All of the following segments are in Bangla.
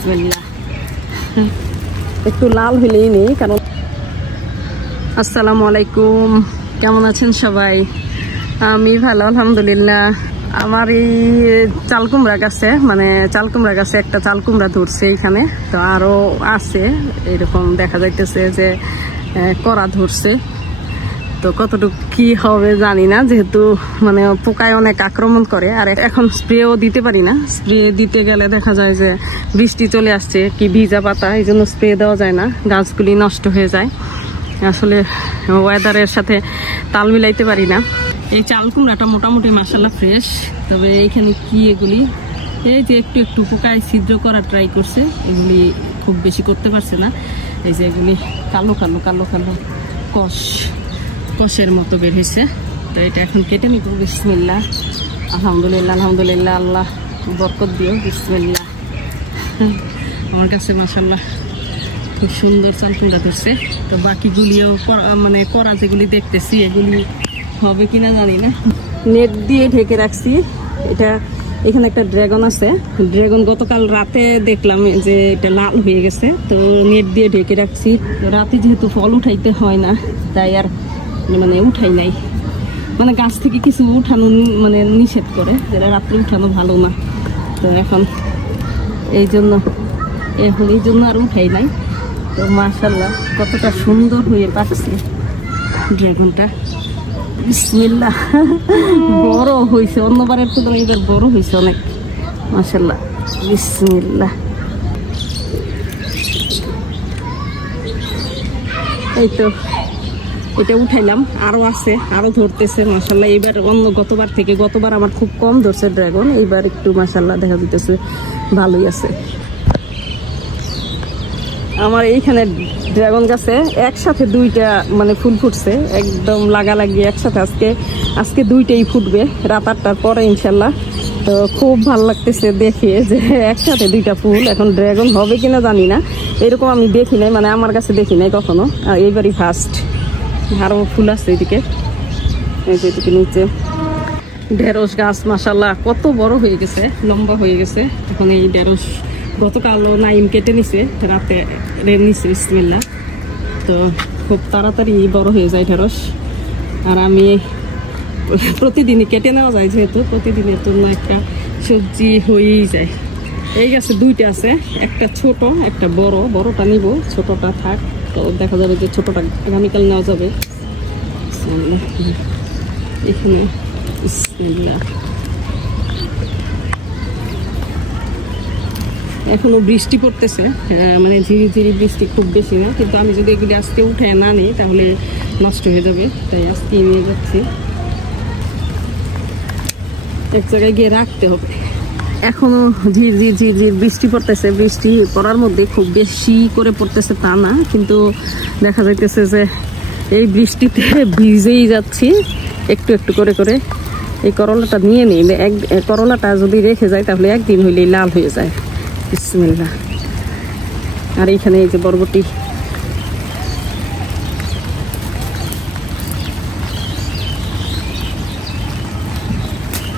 বিসমিল্লাহ। একটু লাল হলেই নেই কারণ। আসসালামু আলাইকুম, কেমন আছেন সবাই? আমি ভালো আলহামদুলিল্লাহ। আমার এই চালকুমড়া গাছে চালকুমড়া গাছে একটা চালকুমড়া ধরছে এখানে, তো আরো আছে এরকম দেখা যাইতেছে যে করা ধরছে। তো কতটুকু কি হবে জানি না, যেহেতু পোকায় অনেক আক্রমণ করে। আর এখন স্প্রেও দিতে পারি না, স্প্রে দিতে গেলে দেখা যায় যে বৃষ্টি চলে আসছে, কি ভিজা পাতা, এই জন্য স্প্রে দেওয়া যায় না, গাছগুলি নষ্ট হয়ে যায়। আসলে ওয়েদারের সাথে তাল মিলাইতে পারি না। এই চাল কুমড়াটা মোটামুটি মাশাআল্লাহ ফ্রেশ, তবে এইখানে কি এগুলি এই যে একটু একটু পোকায় ছিদ্র করার ট্রাই করছে, এগুলি খুব বেশি করতে পারছে না। এই যে এগুলি কালো কালো কালো কালো কষের মতো বের হয়েছে। তো এটা এখন কেটে নিব। বিসমিল্লাহ, আলহামদুলিল্লাহ আলহামদুলিল্লাহ, আল্লাহ বরকত দিও। বিসমিল্লাহ। আমার কাছে মাশাআল্লাহ খুব সুন্দর চাল কুমড়া ধরছে। তো বাকিগুলিও করা যেগুলি দেখতেছি এগুলি হবে কিনা জানি না। নেট দিয়ে ঢেকে রাখছি। এখানে একটা ড্রাগন আছে, ড্রাগন গতকাল রাতে দেখলাম যে এটা লাল হয়ে গেছে, তো নেট দিয়ে ঢেকে রাখছি। রাতে যেহেতু ফল উঠাইতে হয় না, তাই আর উঠাই নাই। গাছ থেকে কিছু উঠানো নিষেধ করে, যেটা রাত্রে উঠানো ভালো না। তো এখন এই জন্য আর উঠাই নাই। তো মাশাআল্লাহ কতটা সুন্দর হয়ে পাকছে ড্রাগনটা। বিসমিল্লাহ। বড় হয়েছে, অন্যবারের তুলনায় এবার বড় হয়েছে অনেক মাশাআল্লাহ। বিসমিল্লাহ। এই তো এটা উঠাইলাম, আরো আছে, আরো ধরতেছে মাশাআল্লাহ। এবার গতবার আমার খুব কম ধরছে ড্রাগন, এইবার একটু মাশাআল্লাহ দেখা দিতেছে ভালোই আছে। আমার এইখানে ড্রাগন গাছে একসাথে দুইটা ফুল ফুটছে, একদম লাগালাগি একসাথে। আজকে দুইটাই ফুটবে রাত 8টার পরে ইনশাল্লাহ। তো খুব ভালো লাগতেছে দেখে যে একসাথে দুইটা ফুল। এখন ড্রাগন হবে কিনা জানি না, এরকম আমি দেখি নাই, আমার কাছে দেখি নাই কখনো, আর এইবারই ফার্স্ট। আরো ফুল আছে এদিকে, এদিকে নিচে ঢেঁড়স গাছ মাশাআল্লাহ কত বড় হয়ে গেছে, লম্বা হয়ে গেছে। এখন এই ঢেঁড়স গতকাল নাইম কেটে নিছে, রাতে নিছে। বিসমিল্লাহ। তো খুব তাড়াতাড়ি বড় হয়ে যায় ঢেঁড়স। আর আমি প্রতিদিনই কেটে নেওয়া যায়, যেহেতু প্রতিদিনের জন্য একটা সবজি হয়েই যায়। এই গাছে দুইটা আছে, একটা ছোট একটা বড়। বড়টা নিব, ছোটটা থাক। তো দেখা যাবে যে ছোটটা আগামীকাল নেওয়া যাবে। এখানে বিসমিল্লাহ। এখনো বৃষ্টি পড়তেছে, ঝিরি ঝিরি বৃষ্টি, খুব বেশি না। কিন্তু আমি যদি এগুলি আজকে উঠে না নিই তাহলে নষ্ট হয়ে যাবে, তাই আজকে নিয়ে যাচ্ছি। এক জায়গায় গিয়ে রাখতে হবে। এখনো ঝির ঝির ঝির ঝির বৃষ্টি পড়তেছে। বৃষ্টি পড়ার মধ্যে খুব বেশি করে পড়তেছে তা না, কিন্তু দেখা যাইতেছে যে এই বৃষ্টিতে ভিজেই যাচ্ছি একটু একটু করে করে। এই করলাটা নিয়ে নিই, করলাটা যদি রেখে যায় তাহলে একদিন হইলেই লাল হয়ে যায়। বিসমিল্লাহ। আর এইখানে এই যে বরবটি,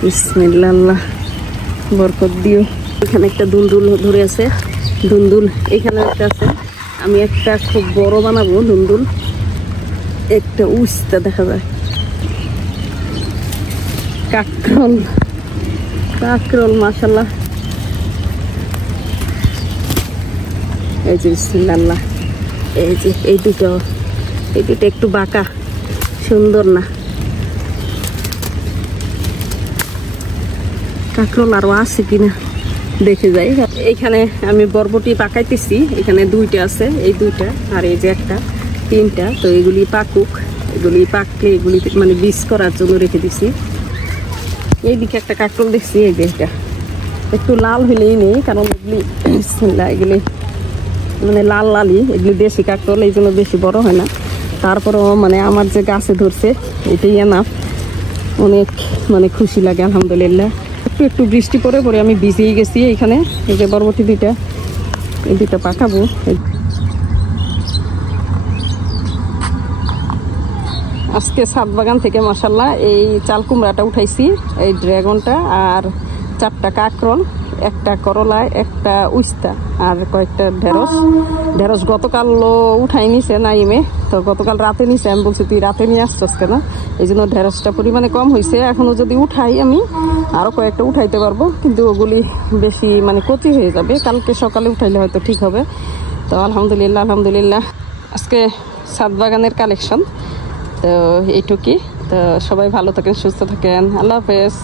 বিসমিল্লাহ, আল্লাহ বরকত দিও। এখানে একটা দুলদুল ধরে আছে, দুলদুল এখানে একটা আছে। আমি একটা খুব বড় বানাবো দুলদুল। একটা উস্তা দেখা যায়, কাকরোল মাশাআল্লাহ। এই যে বিসমিল্লাহ। এই যে এই দুটো একটু বাঁকা, সুন্দর না? কাকরোল আরো আছে কিনা দেখে যাই। এইখানে আমি বরবটি পাকাইতেছি, এখানে দুইটা আছে, এই দুইটা আর এই যে একটা, তিনটা। তো এগুলি পাকুক, এগুলি পাকলে এগুলি বীজ করার জন্য রেখে দিছি। এইদিকে একটা কাকরোল দেখছি, এই যে এটা একটু লাল হলেই নেই, কারণ এগুলি এগুলি লাল লালই, এগুলি দেশি কাকরোল, এই জন্য বেশি বড় হয় না। তারপরেও আমার যে গাছে ধরছে এটাই এনাফ, অনেক খুশি লাগে আলহামদুলিল্লাহ। একটু বৃষ্টি পরে পরে আমি ভিজেই গেছি। এইখানে এই যে বরবটি দুইটা, এই দুইটা পাকাবো। আজকে ছাদ বাগান থেকে মাশাআল্লাহ এই চাল কুমড়াটা উঠাইছি, এই ড্রাগনটা আর 4টা কাঁকরোল, একটা করলা, একটা উস্তা আর কয়েকটা ঢেঁড়স গতকাল উঠাই নিছে নাইমে, তো গতকাল রাতে নিছে। আমি বলছি তুই রাতে নিয়ে আসছস কেন, এই জন্য ঢেঁড়সটা পরিমাণে কম হয়েছে। এখনো যদি উঠাই আমি আরো কয়েকটা উঠাইতে পারবো, কিন্তু ওগুলি বেশি মানে কচি হয়ে যাবে, কালকে সকালে উঠাইলে হয়তো ঠিক হবে। তো আলহামদুলিল্লাহ আজকে ছাদ বাগানের কালেকশন তো এইটুকুই। তো সবাই ভালো থাকেন, সুস্থ থাকেন, আল্লাহ হাফেজ।